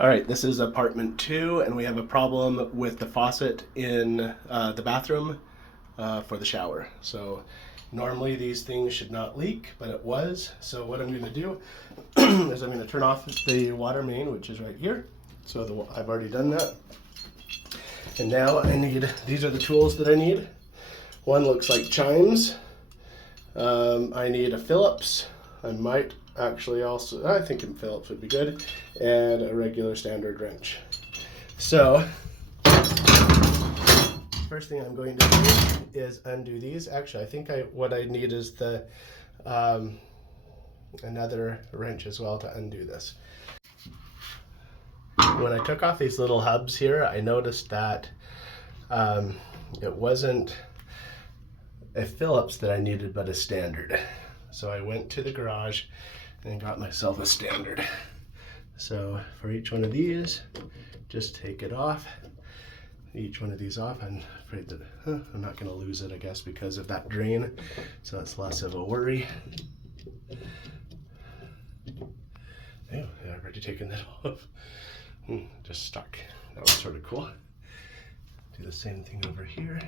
All right, this is apartment 2, and we have a problem with the faucet in the bathroom for the shower. So normally these things should not leak, but it was. So what I'm going to do is I'm going to turn off the water main, which is right here. So I've already done that. And now I need, these are the tools that I need. One looks like chimes. I need a Phillips. I might actually also, I think a Phillips would be good, and a regular standard wrench. So first thing I'm going to do is undo these. Actually, I think what I need is the another wrench as well to undo this. When I took off these little hubs here, I noticed that it wasn't a Phillips that I needed, but a standard. So I went to the garage and got myself a standard. So for each one of these, just take it off. Each one of these off. I'm afraid that I'm not going to lose it, I guess, because of that drain. So it's less of a worry. Oh, I've already taken that off. Just stuck. That was sort of cool. Do the same thing over here.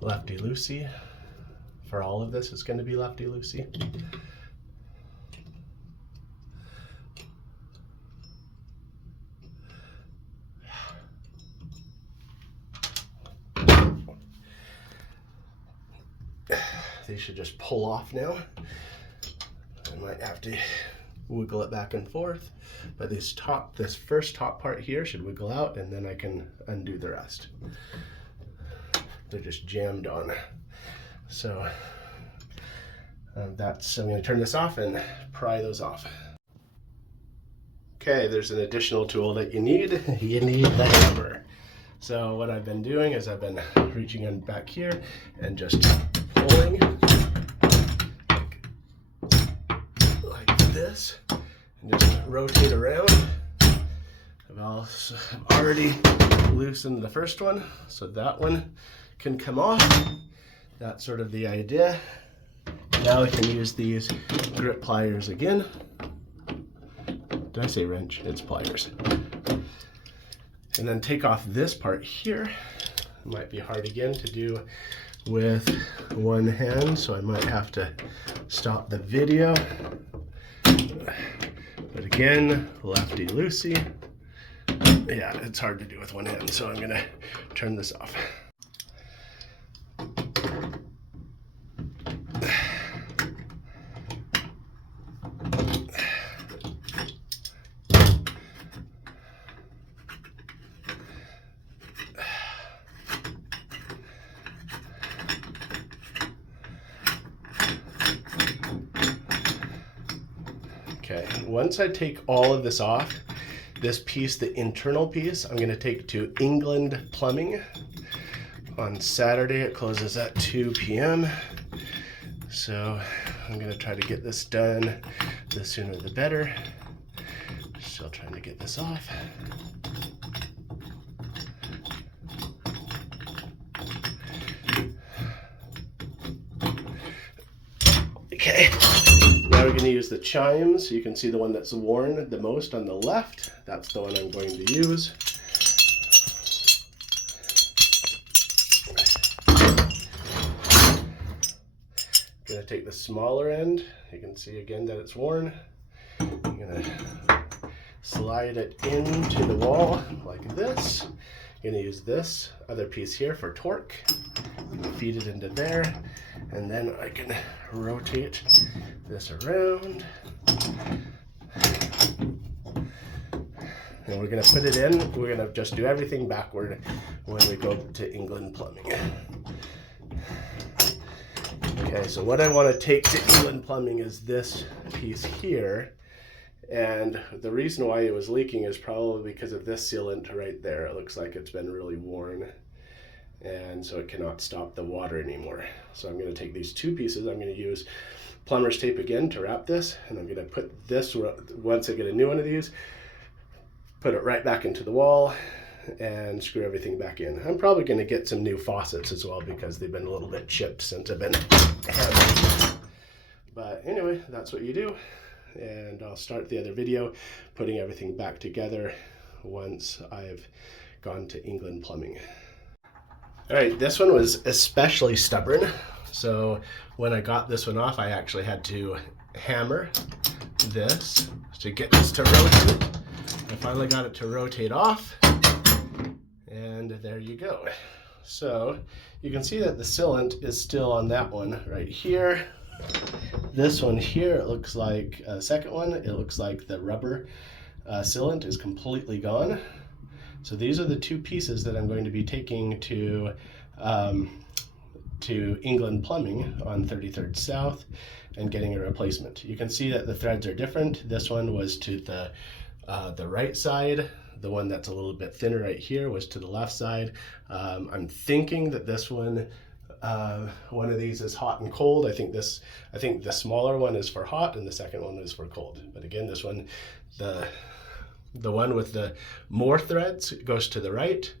Lefty-loosey. For all of this, it's going to be lefty-loosey. They should just pull off now. I might have to wiggle it back and forth, but this first top part here should wiggle out, and then I can undo the rest. They're just jammed on. So I'm going to turn this off and pry those off. Okay, there's an additional tool that you need. You need the hammer. So what I've been doing is I've been reaching in back here and just pulling like this and just rotate around. I've already loosened the first one, so that one can come off. That's sort of the idea. Now I can use these grip pliers again. Did I say wrench? It's pliers. And then take off this part here. It might be hard again to do with one hand, so I might have to stop the video. But again, lefty-loosey. Yeah, it's hard to do with one hand, so I'm gonna turn this off. Okay, once I take all of this off, this piece, the internal piece, I'm going to take to England Plumbing. On Saturday, it closes at 2 p.m. So I'm going to try to get this done. The sooner the better. Still trying to get this off. Okay. Now we're going to use the chimes. You can see the one that's worn the most on the left. That's the one I'm going to use. I'm going to take the smaller end. You can see again that it's worn. I'm going to slide it into the wall like this. I'm going to use this other piece here for torque. Feed it into there, and then I can rotate this around. And we're going to put it in. We're going to just do everything backward when we go to England Plumbing. Okay, so what I want to take to England Plumbing is this piece here. And the reason why it was leaking is probably because of this sealant right there. It looks like it's been really worn, and so it cannot stop the water anymore. So I'm going to take these two pieces. I'm going to use plumber's tape again to wrap this, and I'm going to put this, once I get a new one of these, put it right back into the wall, and screw everything back in. I'm probably going to get some new faucets as well because they've been a little bit chipped since I've been hammering. But anyway, that's what you do. And I'll start the other video putting everything back together once I've gone to England Plumbing. All right, this one was especially stubborn. So when I got this one off, I actually had to hammer this to get this to rotate. I finally got it to rotate off, and there you go. So you can see that the sealant is still on that one right here. This one here, it looks like a second one, it looks like the rubber sealant is completely gone. So these are the two pieces that I'm going to be taking to England Plumbing on 33rd South and getting a replacement. You can see that the threads are different. This one was to the right side. The one that's a little bit thinner right here was to the left side. I'm thinking that this one of these is hot and cold. I think the smaller one is for hot and the second one is for cold. But again, this one, the one with the more threads goes to the right,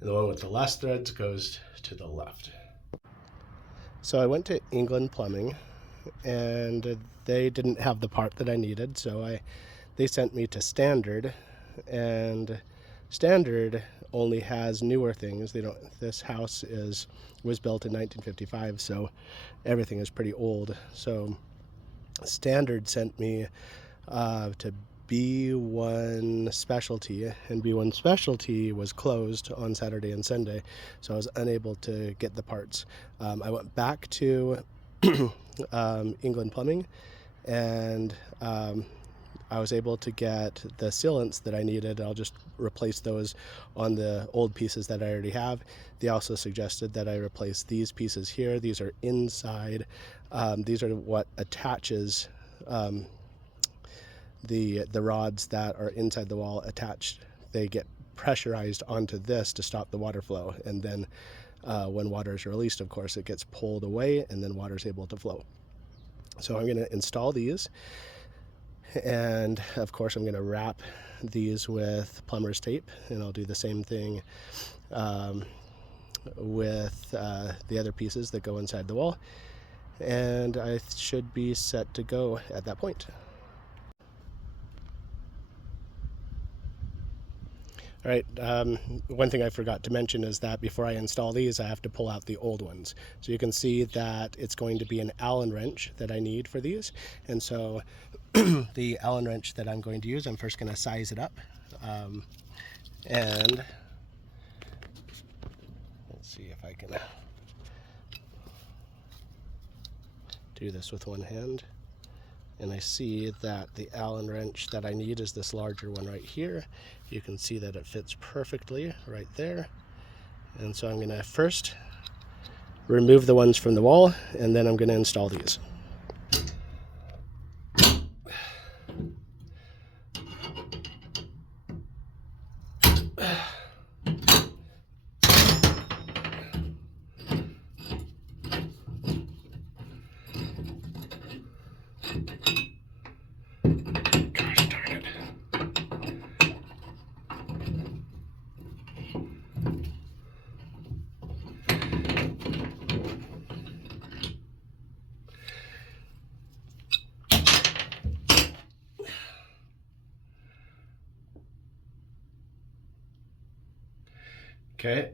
and the one with the less threads goes to the left. So I went to England Plumbing, and they didn't have the part that I needed, so they sent me to Standard, and Standard only has newer things. This house was built in 1955, so everything is pretty old. So Standard sent me to B1 Specialty, and B1 Specialty was closed on Saturday and Sunday, so I was unable to get the parts. I went back to England Plumbing, and I was able to get the sealants that I needed. I'll just replace those on the old pieces that I already have. They also suggested that I replace these pieces here. These are inside. These are what attaches the rods that are inside the wall attached. They get pressurized onto this to stop the water flow, and then when water is released, of course, it gets pulled away and then water is able to flow. So I'm going to install these, and of course I'm going to wrap these with plumber's tape, and I'll do the same thing with the other pieces that go inside the wall, and I should be set to go at that point. All right, one thing I forgot to mention is that before I install these, I have to pull out the old ones. So you can see that it's going to be an Allen wrench that I need for these. And so the Allen wrench that I'm going to use, I'm first going to size it up. And let's see if I can do this with one hand. And I see that the Allen wrench that I need is this larger one right here. You can see that it fits perfectly right there. And so I'm going to first remove the ones from the wall, and then I'm going to install these. Okay,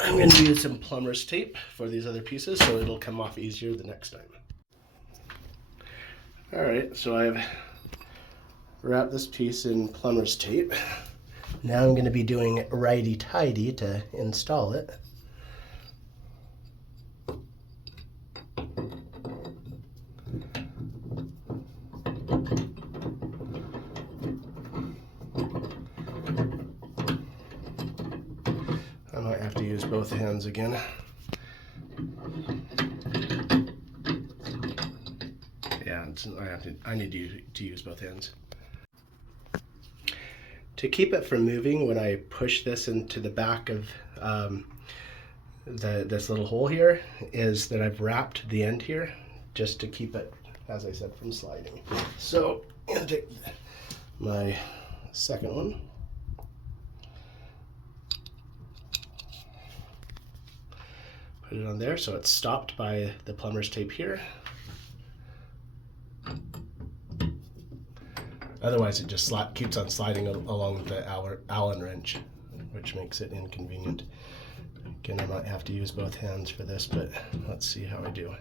I'm going to use some plumber's tape for these other pieces so it'll come off easier the next time. Alright, so I've wrapped this piece in plumber's tape. Now I'm going to be doing righty-tighty to install it. I might have to use both hands again. Yeah, I need to use both hands. To keep it from moving when I push this into the back of this little hole here, is that I've wrapped the end here just to keep it, as I said, from sliding. So I'm going to take my second one. Put it on there so it's stopped by the plumber's tape here. Otherwise it just keeps on sliding along the Allen wrench, which makes it inconvenient. Again, I might have to use both hands for this, but let's see how I do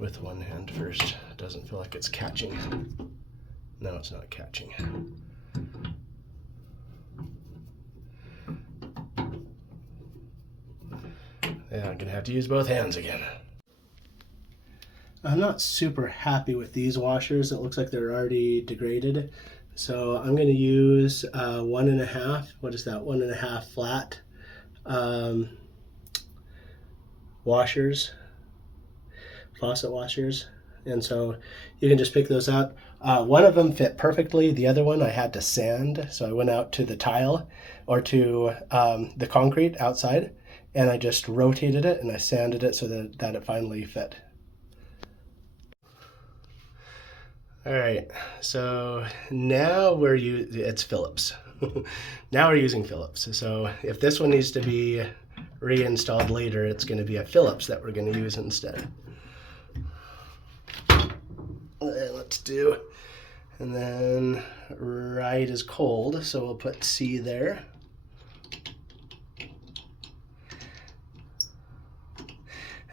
with one hand first. It doesn't feel like it's catching. No, it's not catching. Yeah, I'm gonna have to use both hands again. I'm not super happy with these washers. It looks like they're already degraded. So I'm gonna use 1.5, what is that, 1.5 flat washers, faucet washers. And so you can just pick those up. One of them fit perfectly. The other one I had to sand. So I went out to the tile or to the concrete outside, and I just rotated it and I sanded it so that it finally fit. All right, so now it's Phillips. Now we're using Phillips. So if this one needs to be reinstalled later, it's going to be a Phillips that we're going to use instead. Let's do, and then right is cold, so we'll put C there.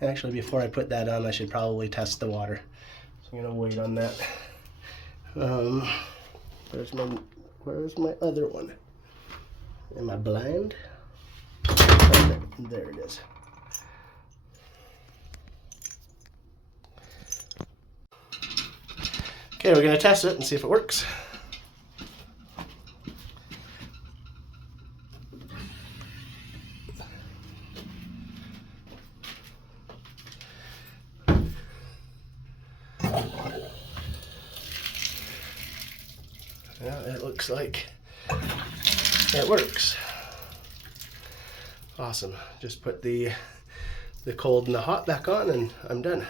Actually, before I put that on, I should probably test the water. So I'm gonna wait on that. Where's my other one? Am I blind? Oh, there it is. Okay, we're gonna test it and see if it works. Yeah, it looks like it works. Awesome. Just put the cold and the hot back on and I'm done.